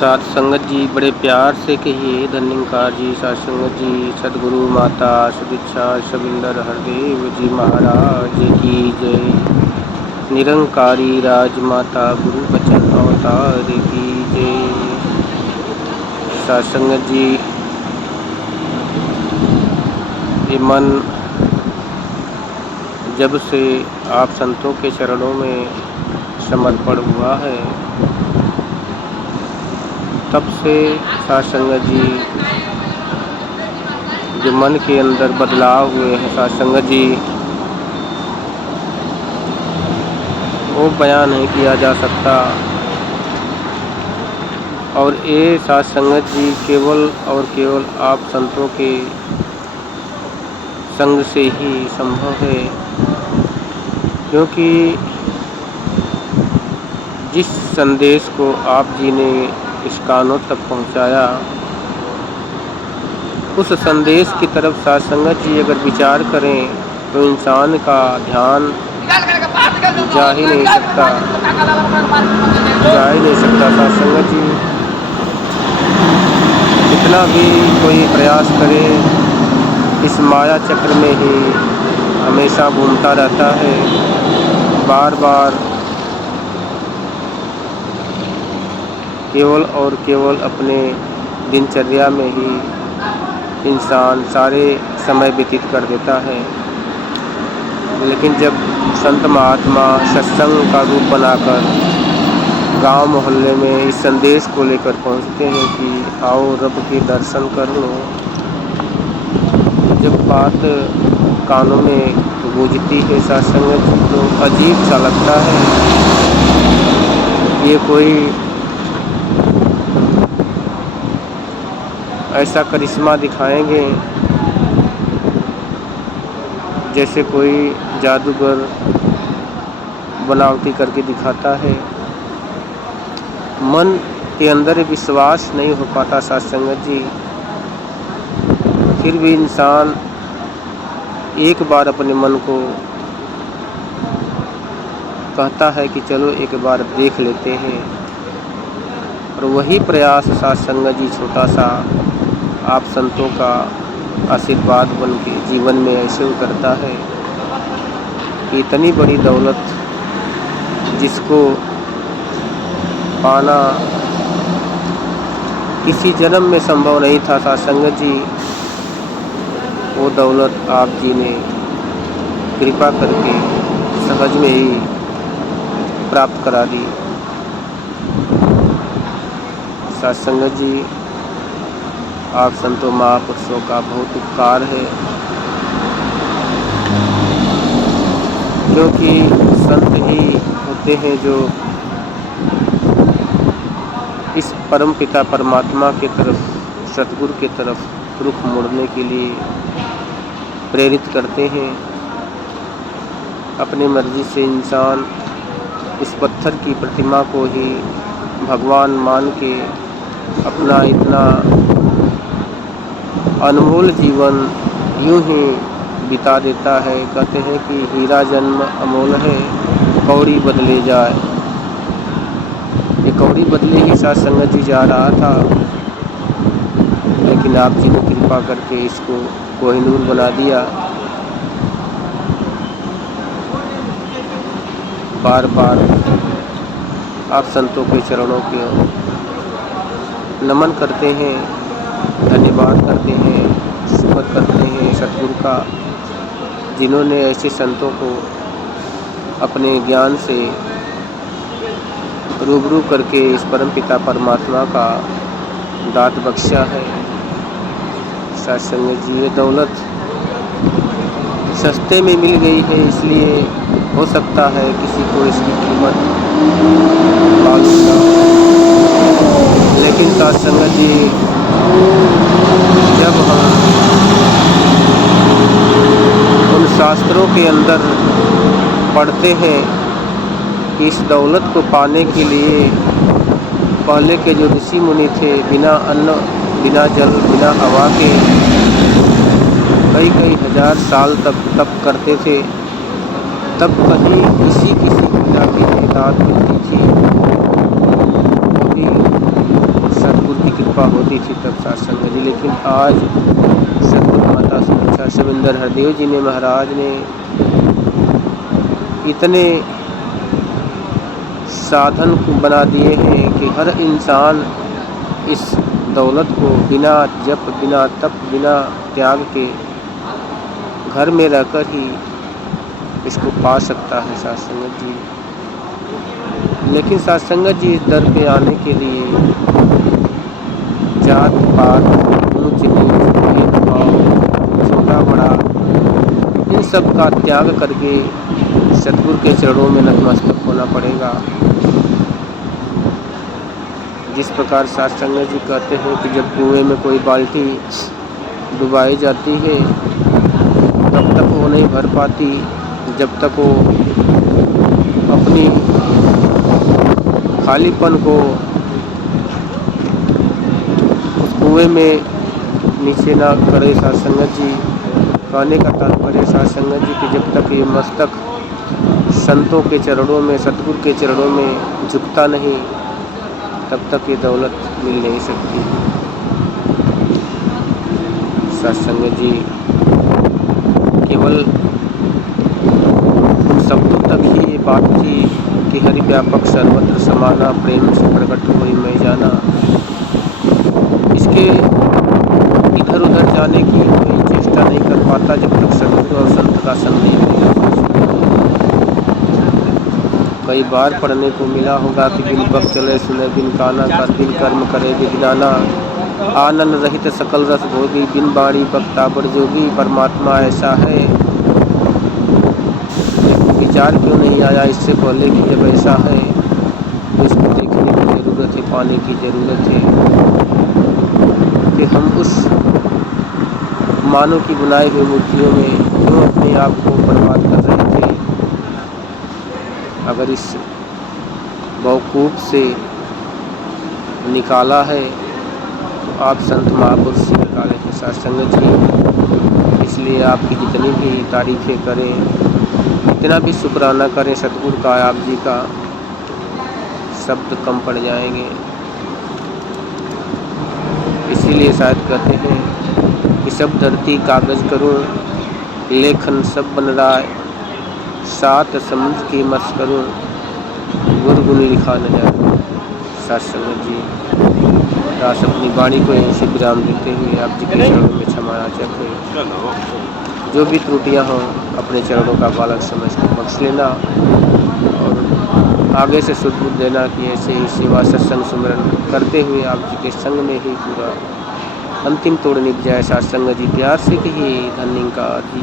साथ संगत जी बड़े प्यार से कहिए धन्यंकार जी, साथ संगत जी, सदगुरु माता सदीक्षा शबिंदर हरदेव जी महाराज की जय। निरंकारी राजमाता गुरु बचन अवतार की जय। साथ संगत जी, ये मन जब से आप संतों के चरणों में समर्पण हुआ है, तब से साथ संगत जी जो मन के अंदर बदलाव हुए हैं साथ संगत जी, वो बयान नहीं किया जा सकता। और ये साथ संगत जी केवल और केवल आप संतों के संग से ही संभव है, क्योंकि जिस संदेश को आप जी ने इस कानों तक पहुंचाया, उस संदेश की तरफ साथ संगत जी अगर विचार करें तो इंसान का ध्यान जा ही नहीं सकता साथ संगत जी। जितना भी कोई प्रयास करे, इस माया चक्र में ही हमेशा घूमता रहता है। बार बार केवल और केवल अपने दिनचर्या में ही इंसान सारे समय व्यतीत कर देता है। लेकिन जब संत महात्मा सत्संग का रूप बनाकर गांव मोहल्ले में इस संदेश को लेकर पहुंचते हैं कि आओ रब के दर्शन कर लो, जब बात कानों में गूंजती है साथ संगत तो अजीब सा लगता है। ये कोई ऐसा करिश्मा दिखाएंगे जैसे कोई जादूगर बनावटी करके दिखाता है। मन के अंदर विश्वास नहीं हो पाता साथ संगत जी। फिर भी इंसान एक बार अपने मन को कहता है कि चलो एक बार देख लेते हैं, और वही प्रयास साथ संगत जी छोटा सा आप संतों का आशीर्वाद बन के जीवन में ऐसे उतरता है कि इतनी बड़ी दौलत जिसको पाना किसी जन्म में संभव नहीं था साथ संगत जी, वो दौलत आप जी ने कृपा करके सहज में ही प्राप्त करा दी। साथ संगत जी, आप संतों महापुरुषों का बहुत उपकार है, क्योंकि संत ही होते हैं जो इस परम पिता परमात्मा के तरफ, सतगुरु के तरफ रुख मोड़ने के लिए प्रेरित करते हैं। अपनी मर्जी से इंसान इस पत्थर की प्रतिमा को ही भगवान मान के अपना इतना अनमोल जीवन यूं ही बिता देता है। कहते हैं कि हीरा जन्म अमोल है, कौड़ी बदले जाए। ये कौड़ी बदले ही साथ संगत जी जा रहा था, लेकिन आप जी ने कृपा करके इसको कोहिनूर बना दिया। बार बार आप संतों के चरणों के नमन करते हैं, धन्यवाद करते हैं, शुक्र करते हैं सतगुरु का, जिन्होंने ऐसे संतों को अपने ज्ञान से रूबरू करके इस परम पिता परमात्मा का दात बख्शा है। साथ संगत जी, ये दौलत सस्ते में मिल गई है, इसलिए हो सकता है किसी को इसकी कीमत मालूम ना हो। लेकिन साथ संगत जी, जब हम उन शास्त्रों के अंदर पढ़ते हैं कि इस दौलत को पाने के लिए पहले के जो ऋषि मुनि थे, बिना अन्न, बिना जल, बिना हवा के कई कई हजार साल तक तप करते थे, तब कहीं किसी इलाके में दात मिलती थी। होती थी तब सत्संग जी। लेकिन आज सतगुरु माता सुरक्षा शविंदर हरदेव जी ने महाराज ने इतने साधन बना दिए हैं कि हर इंसान इस दौलत को बिना जप, बिना तप, बिना त्याग के घर में रहकर ही इसको पा सकता है सत्संग जी। लेकिन सत्संग जी इस दर पे आने के लिए जात पात, ऊंच नीच, भेदभाव, छोटा बड़ा, इन सब का त्याग करके सतगुरु के चरणों में नतमस्तक होना पड़ेगा। जिस प्रकार सत्संग जी कहते हैं कि जब कुएं में कोई बाल्टी डुबाई जाती है तब तक वो नहीं भर पाती जब तक वो अपनी खालीपन को उस कुएं में नीचे ना करे। सत्संग जी कहने का तात्पर्य सत्संग जी कि जब तक ये मस्तक संतों के चरणों में, सतगुरु के चरणों में झुकता नहीं तब तक ये दौलत मिल नहीं सकती। सत्संग जी केवल उन शब्दों तक ही ये बात थी कि हरि व्यापक सर्वत्र समाना, प्रेम से प्रकट हुई मैं जाना। इसके इधर उधर जाने की कोई चेष्टा नहीं कर पाता जब तक सतगुरु और संत का संग नहीं मिलेगा। कई बार पढ़ने को मिला होगा कि बिन पग चले सुने बिन काना, कर बिन कर्म करे विज्ञाना, आनंद रहित सकल रस भोगी, बिन बाणी बक्ता बड़ जोगी। परमात्मा ऐसा है, विचार क्यों नहीं आया इससे पहले कि जब ऐसा है तो इसको देखने की ज़रूरत है, पाने की ज़रूरत है कि हम उस मानव की बनाई हुई मूर्तियों में क्यों अपने आप को बर्बाद कर रहे थे। अगर इस बेवकूफ़ से निकाला है तो आप संत महापुरुष से निकाले हैं सत्संग जी। इसलिए आपकी जितनी भी तारीफ़ें करें, इतना भी शुक्राना करें सतगुरु का, आप जी का, शब्द कम पड़ जाएंगे। इसीलिए शायद कहते हैं कि सब धरती कागज़ करूं, लेखन सब बन रहा है, सात समुद्र की मस करूं, गुरगुन लिखा न जाए। सत्संग जी दास अपनी वाणी को यहीं से विराम देते हुए आप जी के चरणों में क्षमा चाहते हैं। जो भी त्रुटियां हों अपने चरणों का बालक समझ कर बख्श लेना और आगे से सुध देना कि ऐसे ही सेवा सत्संग सुमिरन करते हुए आप जी के संग में ही पूरा अंतिम तोड़ निभ जाए। सत्संग जी प्यार से कहिए धन्यवाद जी।